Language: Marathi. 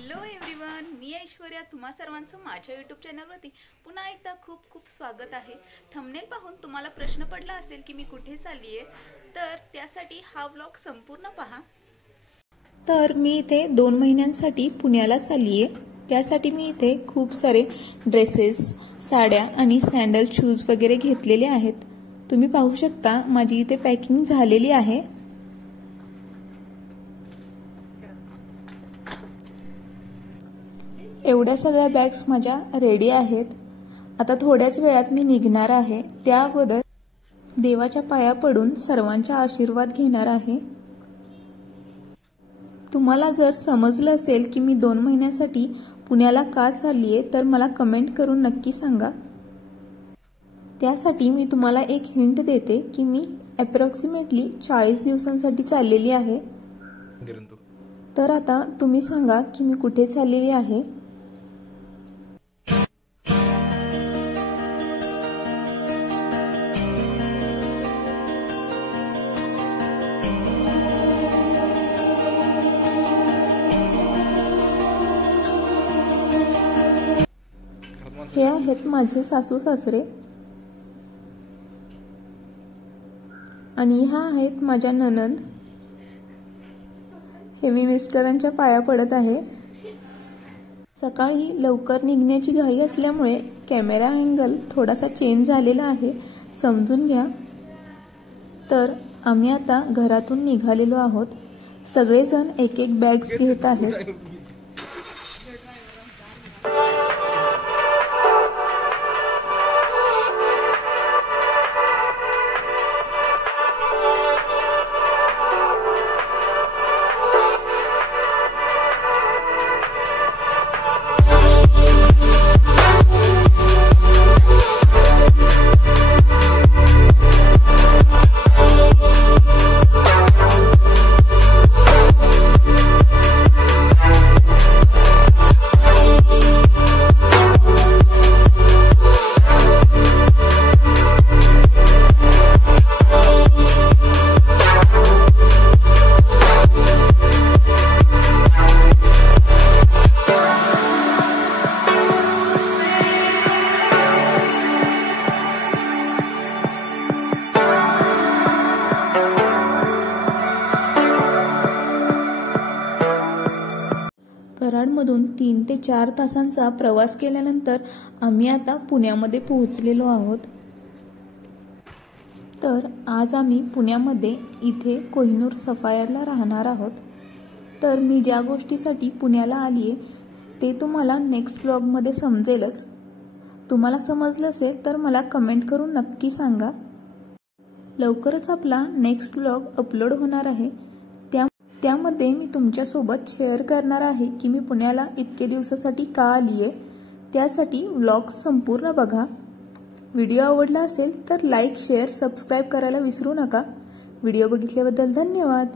हॅलो एव्हरीवन, मी ऐश्वर्या. तुम्हा सर्वांचं माझ्या यूट्यूब चॅनलवरती पुन्हा एकदा खूप खूप स्वागत आहे. थंबनेल पाहून तुम्हाला प्रश्न पडला असेल की मी कुठे चालली आहे, तर त्यासाठी हा व्लॉग संपूर्ण पहा. तर मी इथे 2 महिन्यांसाठी पुण्याला चालली आहे. त्यासाठी मी इथे खूप सारे ड्रेसेस, साड्या आणि सॅन्डल, शूज वगैरे घेतलेले आहेत. तुम्ही पाहू शकता माझी इथे पॅकिंग झालेली आहे. एवढ्या सगळ्या बॅग्स माझ्या रेडी आहेत. आता थोड्याच वेळात मी निघणार आहे. त्या अगोदर देवाच्या पाया पडून सर्वांचा आशीर्वाद घेणार आहे. तुम्हाला जर समजलं असेल की मी 2 महिन्यांसाठी पुण्याला का चालली आहे, तर मला कमेंट करून नक्की सांगा. त्यासाठी मी तुम्हाला एक हिंट देते की मी अप्रॉक्सिमेटली 40 दिवसांसाठी चाललेली आहे. तर आता तुम्ही सांगा की मी कुठे चाललेली आहे. हे आहेत माझे सासू सासरे आणि ह्या आहेत माझ्या नणंद. हे मी मिस्टरांच्या पाया पडत आहे. सकाळी लवकर निघण्याची घाई असल्यामुळे कॅमेरा अँगल थोडासा चेंज झालेला आहे, समजून घ्या. तर आम्ही आता घरातून निघालेलो आहोत. सगळेजण एक एक बॅग्स घेत आहेत. कराडमधून 3 ते 4 तासांचा प्रवास केल्यानंतर आम्ही आता पुण्यामध्ये पोहोचलेलो आहोत. तर आज आम्ही पुण्यामध्ये इथे कोहिनूर सफायरला राहणार आहोत. तर मी ज्या गोष्टीसाठी पुण्याला आली आहे ते तुम्हाला नेक्स्ट ब्लॉगमध्ये समजेलच. तुम्हाला समजलं असेल तर मला कमेंट करून नक्की सांगा. लवकरच आपला नेक्स्ट ब्लॉग अपलोड होणार आहे. त्यामध्ये मी तुमच्यासोबत शेअर करणार आहे की मी पुण्याला इतके दिवसासाठी का आली आहे. त्यासाठी व्लॉग संपूर्ण बघा. व्हिडिओ आवडला असेल तर लाईक, शेअर, सबस्क्राईब करायला विसरू नका. व्हिडिओ बघितल्याबद्दल धन्यवाद.